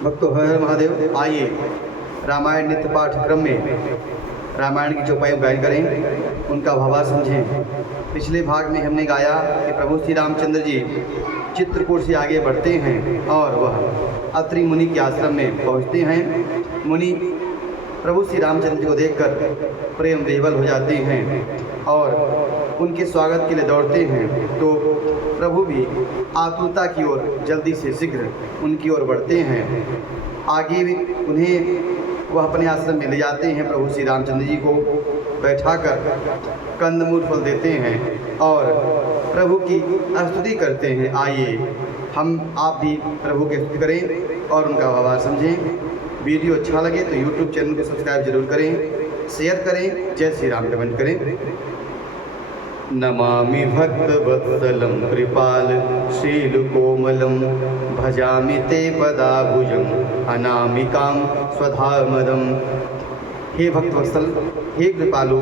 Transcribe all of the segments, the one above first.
भक्तों, हर हर महादेव। आइए रामायण नित्य पाठ्यक्रम में रामायण की चौपाई गायन करें, उनका भावार्थ समझें। पिछले भाग में हमने गाया कि प्रभु श्री रामचंद्र जी चित्रकूट से आगे बढ़ते हैं और वह अत्रि मुनि के आश्रम में पहुंचते हैं। मुनि प्रभु श्री रामचंद्र जी को देखकर प्रेम विह्वल हो जाते हैं और उनके स्वागत के लिए दौड़ते हैं। तो प्रभु भी आतुरता की ओर जल्दी से शीघ्र उनकी ओर बढ़ते हैं। आगे भी उन्हें वह अपने आश्रम में ले जाते हैं। प्रभु श्री रामचंद्र जी को बैठाकर कंदमूल फल देते हैं और प्रभु की स्तुति करते हैं। आइए आप भी प्रभु की स्तुति करें और उनका भावार्थ समझें। वीडियो अच्छा लगे तो YouTube चैनल को सब्सक्राइब जरूर करें, शेयर करें, जय श्री राम कमेंट करें। नमामि भक्तवत्सलं कृपाल श्रीलुकोमलं भजामि ते पदाभुजं अनामिकां स्वधामदं। हे भक्तवत्सल, हे कृपालु,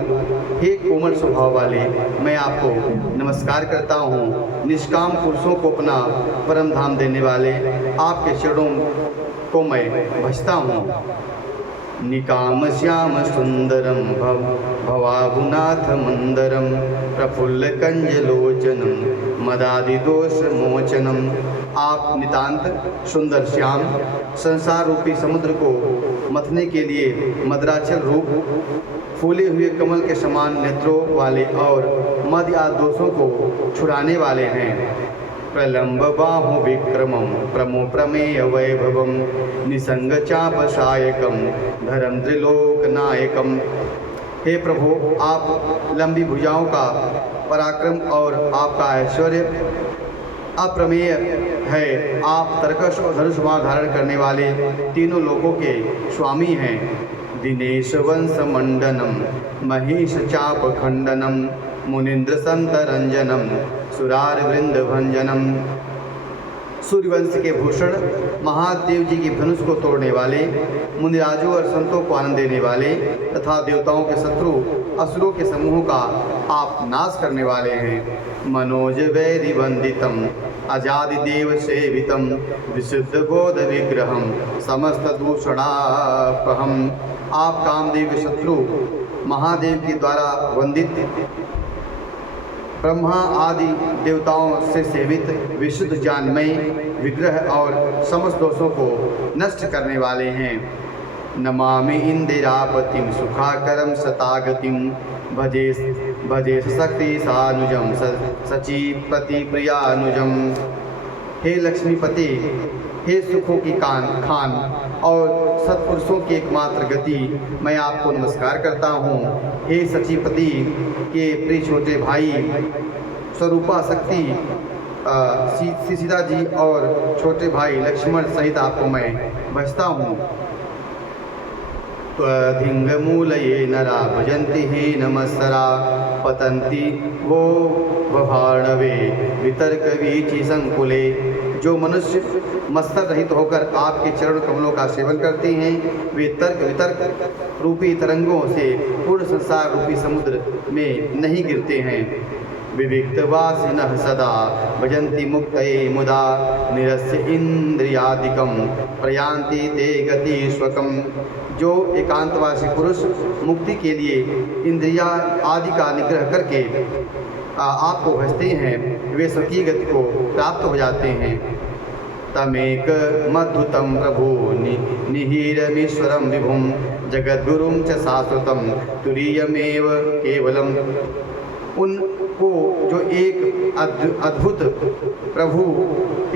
हे कोमल स्वभाव वाले, मैं आपको नमस्कार करता हूँ। निष्काम पुरुषों को अपना परम धाम देने वाले आपके चरणों को मैं भजता हूँ। निकाम श्याम सुंदरम भवाभुनाथ मंदरम प्रफुल्ल कंजलोचनम मदादि दोष मोचनम। आप नितांत सुंदर श्याम, संसार रूपी समुद्र को मथने के लिए मदराचल रूप, फूले हुए कमल के समान नेत्रों वाले और मद आदि दोषों को छुड़ाने वाले हैं। प्रलंब बाहु विक्रमं प्रमो प्रमेय वैभवं निसंग चापसायकं धरम त्रिलोकनायकं। हे प्रभु, आप लंबी भुजाओं का पराक्रम और आपका ऐश्वर्य अप्रमेय है। आप तरकश और धनुष बाण धारण करने वाले तीनों लोकों के स्वामी हैं। दिनेश वंश मंडनम महेश चाप खंडनम मुनीन्द्र संत रंजनम सुरार वृंद भंजनम। सूर्यवंश के भूषण महादेव जी की धनुष को तोड़ने वाले, मुनिराजों और संतों को आनंद देने वाले तथा देवताओं के शत्रु असुरों के समूह का आप नाश करने वाले हैं। मनोज वैरि वंदितम अजादि देव सेवितम विशुद्ध बोध विग्रहम समस्त दूषणापहम। आप कामदेव के शत्रु महादेव के द्वारा वंदित, ब्रह्मा आदि देवताओं से सेवित विशुद्ध ज्ञानमय विग्रह और समस्त दोषों को नष्ट करने वाले हैं। नमामि इंदिरापतिम सुखाकरम सतागतिम भजे शक्ति सानुजम सचीपति प्रियानुजम। हे लक्ष्मीपति, हे सुखों की खान और सत्पुरुषों की एकमात्र गति, मैं आपको नमस्कार करता हूँ। हे सचीपति के प्रिय छोटे भाई स्वरूपा शक्ति सीता जी और छोटे भाई लक्ष्मण सहित आपको मैं भजता हूँ। त्वधिंगमूलये नरा भजन्ति हि नमस्सरा पतन्ति वो बभाणवे वितर्कवीचि संकुले। जो मनुष्य मत्सर रहित होकर आपके चरण कमलों का सेवन करते हैं, वे तर्क वितर्क रूपी तरंगों से पूर्ण संसार रूपी समुद्र में नहीं गिरते हैं। विविक्तवासिनः सदा भजन्ति मुक्तये मुदा निरस्य इंद्रियादिकं प्रयान्ति ते गतिष्वकं। जो एकांतवासी पुरुष मुक्ति के लिए इंद्रिया आदि का निग्रह करके आपको भजते हैं, वे स्वकीय गति को प्राप्त हो जाते हैं। तमेक मद्भुतं प्रभु निहिरमीश्वरं विभुं जगद्गुरुं च शाश्वतं तुरीयमेव केवलम्। उनको जो एक अद्भुत प्रभु,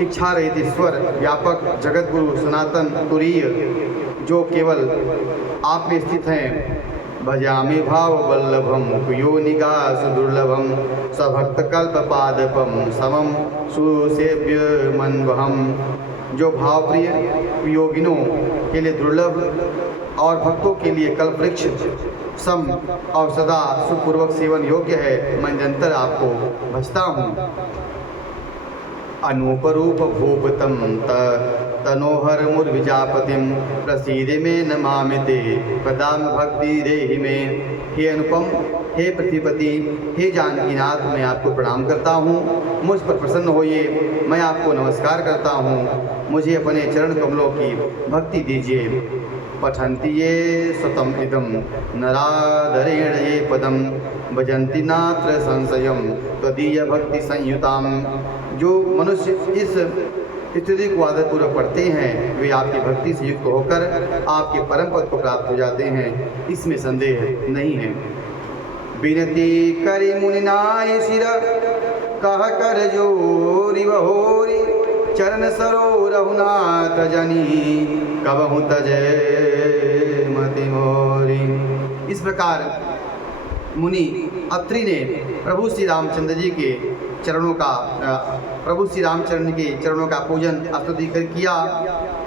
इच्छा रहित ईश्वर, व्यापक जगतगुरु, सनातन तुरीय, जो केवल आप में स्थित हैं। भजामि भाव वल्लभम योनिगा सुदुर्लभम स्वभक्त कल्पपादपम समम सुसेव्य मनवहम। जो भावप्रिय योगिनों के लिए दुर्लभ और भक्तों के लिए कल्पवृक्ष सम और सदा सुखपूर्वक सेवन योग्य है, मैं निरंतर आपको भजता हूँ। अनूपरूप भूपतम तनोहर मुर्विजापतिम प्रसीद में नमामिते पदाम भक्ति देहि में। हे अनुपम, हे पृथ्वीपति, हे जानकीनाथ, मैं आपको प्रणाम करता हूँ। मुझ पर प्रसन्न होइए, मैं आपको नमस्कार करता हूँ। मुझे अपने चरण कमलों की भक्ति दीजिए। पठन्ति ये स्वतम इदम नरादरेण ये पदम भजन्ति नात्र संशयम त्वदीय भक्ति संयुताम। जो मनुष्य इस स्तुति को आदरपूर्वक पढ़ते हैं वे आपकी भक्ति से युक्त होकर आपके परम पद को प्राप्त हो जाते हैं, इसमें संदेह नहीं है। विनती करि मुनिनाय सिर कह कर जोरी बहोरी चरण सरो रघुनाथ जनी कबहु तजय मति मोरी। इस प्रकार मुनि अत्रि ने प्रभु श्री रामचंद्र जी के चरणों का पूजन स्तुति कर किया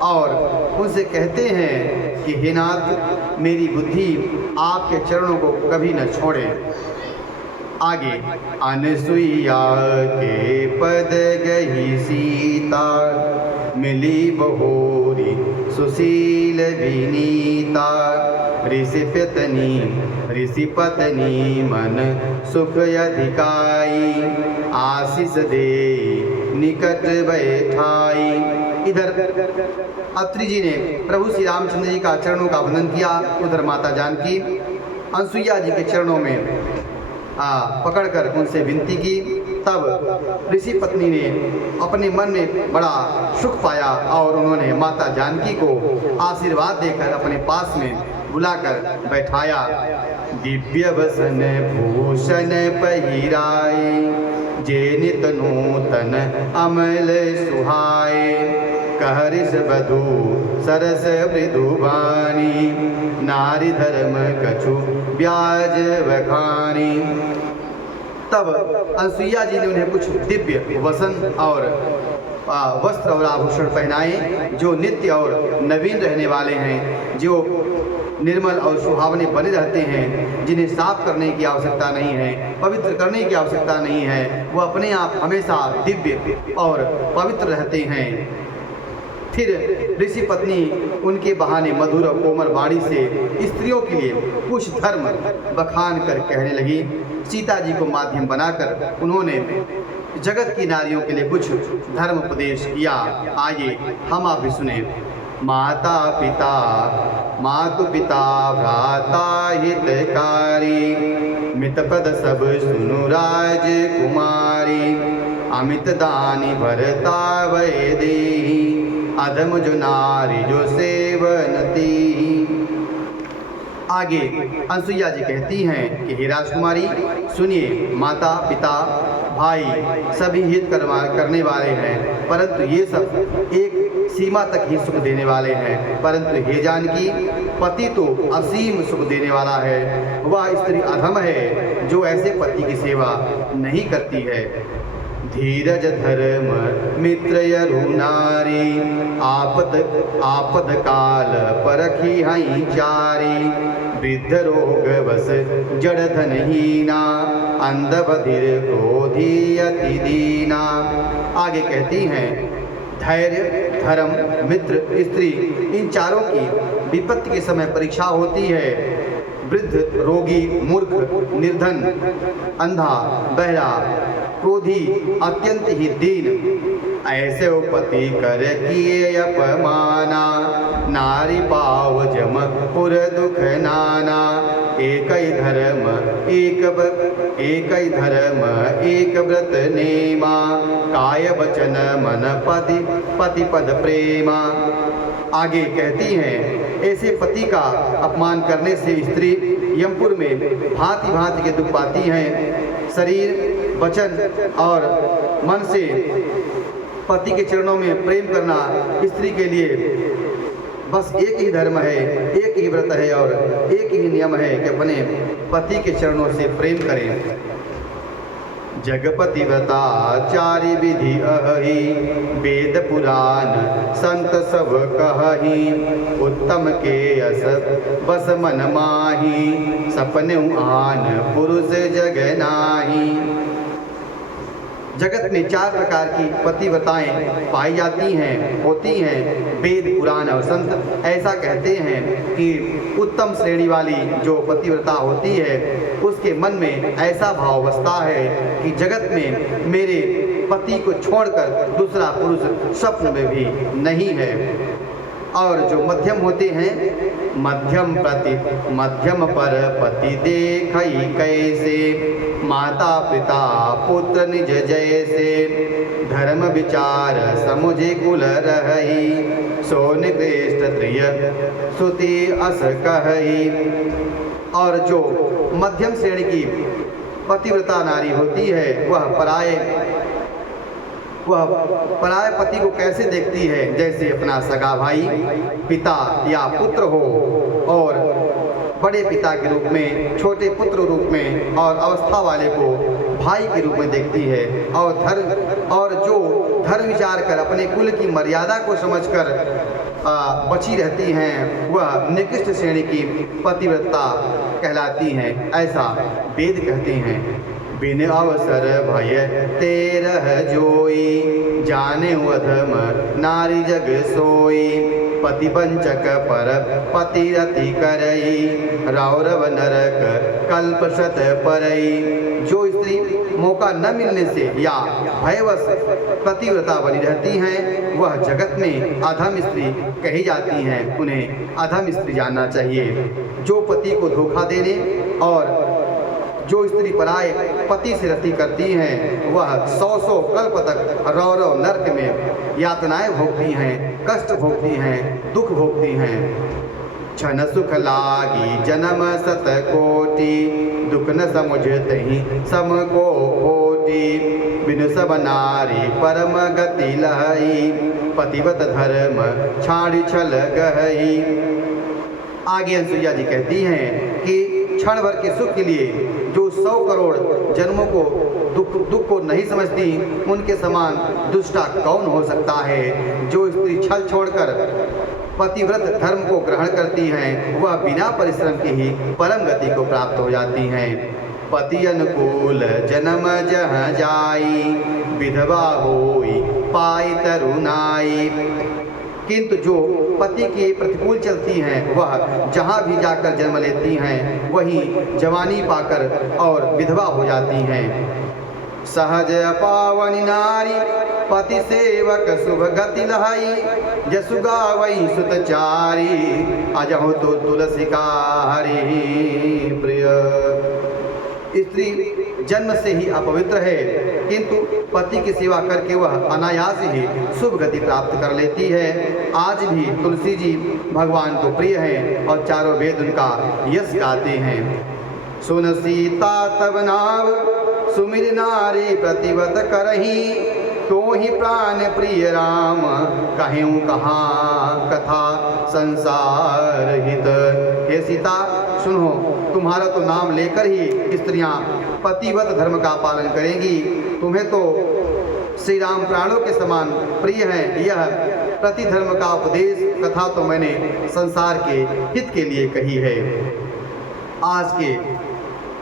और उनसे कहते हैं कि हे नाथ, मेरी बुद्धि आपके चरणों को कभी न छोड़े। आगे अनसुईया के पद गही सीता मिली बहोरी सुशील विनीता ऋषि पत्नी मन सुख अधिकाई आशीष दे निकट बैठाई। इधर अत्रि जी ने प्रभु श्री रामचंद्र जी का चरणों का वंदन किया, उधर माता जानकी अनसुईया जी के चरणों में पकड़कर उनसे विनती की। तब ऋषि पत्नी ने अपने मन में बड़ा सुख पाया और उन्होंने माता जानकी को आशीर्वाद देकर अपने पास में बुलाकर बैठाया। दिव्य वसन भूषण पहिराए जे नित नूतन अमल सुहाए कहरिस बधू सरस मृदुबानी नारी धर्म कछु ब्याज बखानी। तब अनसुईया जी ने उन्हें कुछ दिव्य वसन और वस्त्र और आभूषण पहनाए जो नित्य और नवीन रहने वाले हैं, जो निर्मल और सुहावने बने रहते हैं, जिन्हें साफ करने की आवश्यकता नहीं है, पवित्र करने की आवश्यकता नहीं है, वो अपने आप हमेशा दिव्य और पवित्र रहते हैं। फिर ऋषि पत्नी उनके बहाने मधुर और कोमल वाणी से स्त्रियों के लिए कुछ धर्म बखान कर कहने लगी। सीता जी को माध्यम बनाकर उन्होंने जगत की नारियों के लिए कुछ धर्म उपदेश किया। आइए हम आप भी सुने। माता पिता मातु पिता भ्राता हितकारी मितपद सब सुनु राज कुमारी अमित दानी भरता वैदेही अधम जो नारी जो सेवनती। आगे अनसुईया जी कहती हैं कि हे राजकुमारी सुनिए, माता पिता भाई सभी हित करने वाले हैं, परंतु ये सब एक सीमा तक ही सुख देने वाले हैं। परंतु हे जानकी, पति तो असीम सुख देने वाला है। वह स्त्री अधम है जो ऐसे पति की सेवा नहीं करती है। धीरज धर्म मित्र यरु नारी आपद काल परखी हई चारी वृद्ध रोग बस जड़ धनहीना अंध बधिर क्रोधी अति दीना। आगे कहती हैं धैर्य धर्म मित्र स्त्री इन चारों की विपत्ति के समय परीक्षा होती है। वृद्ध रोगी मूर्ख निर्धन अंधा बहरा क्रोधी अत्यंत ही दीन ऐसे पति कर किए अपमाना नारी पाव जम पुर दुख नाना एक धर्म एक व्रत नेमा काय वचन मन पति पद प्रेमा। आगे कहती हैं ऐसे पति का अपमान करने से स्त्री यमपुर में भांति भांति के दुख पाती हैं। शरीर वचन और मन से पति के चरणों में प्रेम करना स्त्री के लिए बस एक ही धर्म है, एक ही व्रत है और एक ही नियम है कि अपने पति के चरणों से प्रेम करें। जगपति व्रताचार्य विधि अहि वेद पुराण संत सब कहही उत्तम के अस बस मन माही सपने आन पुरुष जग नाही। जगत में 4 प्रकार की पतिव्रताएं पाई जाती हैं, होती हैं। वेद, पुराण और संत ऐसा कहते हैं कि उत्तम श्रेणी वाली जो पतिव्रता होती है उसके मन में ऐसा भाव बसता है कि जगत में मेरे पति को छोड़कर दूसरा पुरुष स्वप्न में भी नहीं है। और जो मध्यम होते हैं, मध्यम पर पति देखई कैसे, माता पिता पुत्र निज जैसे, धर्म विचार समुझे कुल रहई, सो निकृष्ट त्रिय सुति अस कहई। और जो मध्यम श्रेणी की पतिव्रता नारी होती है वह पराये पति को कैसे देखती है, जैसे अपना सगा भाई, पिता या पुत्र हो, और बड़े पिता के रूप में, छोटे पुत्र रूप में, और अवस्था वाले को भाई के रूप में देखती है। और जो धर्म विचार कर अपने कुल की मर्यादा को समझकर बची रहती हैं, वह निकृष्ट श्रेणी की पतिव्रता कहलाती हैं, ऐसा वेद कहते हैं। बिन अवसर भय तेरह जोई, जाने अधम नारी जग सोई, पति वंचक पर पतिरति करई, रौरव नरक कल्प शत परई। जो स्त्री मौका न मिलने से या भयवश पतिव्रता बनी रहती हैं, वह जगत में अधम स्त्री कही जाती हैं। उन्हें अधम स्त्री जानना चाहिए। जो पति को धोखा देने और जो स्त्री पराये पति से रति करती हैं, वह 100 कल्प तक रौरव नरक में यातनाएं भोगती हैं, कष्ट भोगती हैं, दुख भोगती हैं। क्षण सुख लागी जन्म सत कोटि, दुख न समुझतहि सम को कोटि, बिनु सब नारी परम गति लहई, पतिव्रत धर्म छाड़ी छल गहई। आगे अनसुईया जी कहती हैं कि क्षण भर के सुख के लिए जो 100 करोड़ जन्मों को दुख को नहीं समझती, उनके समान दुष्टा कौन हो सकता है। जो स्त्री छल छोड़कर पतिव्रत धर्म को ग्रहण करती हैं, वह बिना परिश्रम के ही परम गति को प्राप्त हो जाती हैं। पति अनुकूल जन्म जहाँ जाई, विधवा होई पाई तरुणाई। किंतु जो पति के प्रतिकूल चलती हैं, वह जहाँ भी जाकर जन्म लेती हैं, वहीं जवानी पाकर और विधवा हो जाती हैं। सहज पावनी नारी पति सेवक शुभ गति लहाई, जसु गावई सुतचारी, अजहु तो तुलसिकारी प्रिय। स्त्री जन्म से ही अपवित्र है, किंतु पति की सेवा करके वह अनायास ही शुभ गति प्राप्त कर लेती है। आज भी तुलसी जी भगवान को प्रिय हैं और चारों वेद उनका यश गाते हैं। सुन सीता तब नाव सुमिर नारी प्रतिवत करही, तो ही प्राण प्रिय राम कहूँ कहाँ कथा संसार हित। हे सीता सुनो, तुम्हारा तो नाम लेकर ही स्त्रियां पतिव्रत धर्म का पालन करेंगी। तुम्हें तो श्री राम प्राणों के समान प्रिय हैं। यह प्रति धर्म का उपदेश कथा तो मैंने संसार के हित के लिए कही है। आज के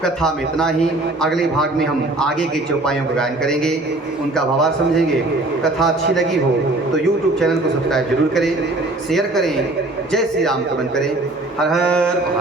कथा में इतना ही। अगले भाग में हम आगे के चौपाइयों का गायन करेंगे, उनका भावार्थ समझेंगे। कथा अच्छी लगी हो तो YouTube चैनल को सब्सक्राइब जरूर करें, शेयर करें। जय श्री राम कमेंट करें। हर हर